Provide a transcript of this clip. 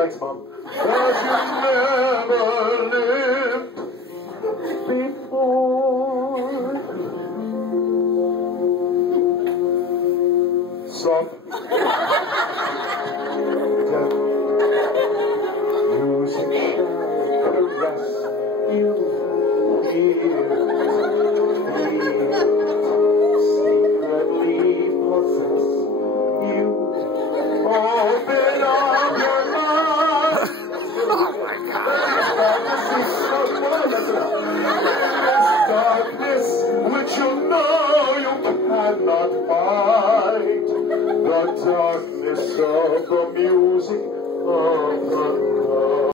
Thanks, Mom. That you never lived before. Soft. Death. Music shall caress you. Secretly possess you. Open up your mind. Oh my God. Darkness which you know you cannot fight. The darkness of the music.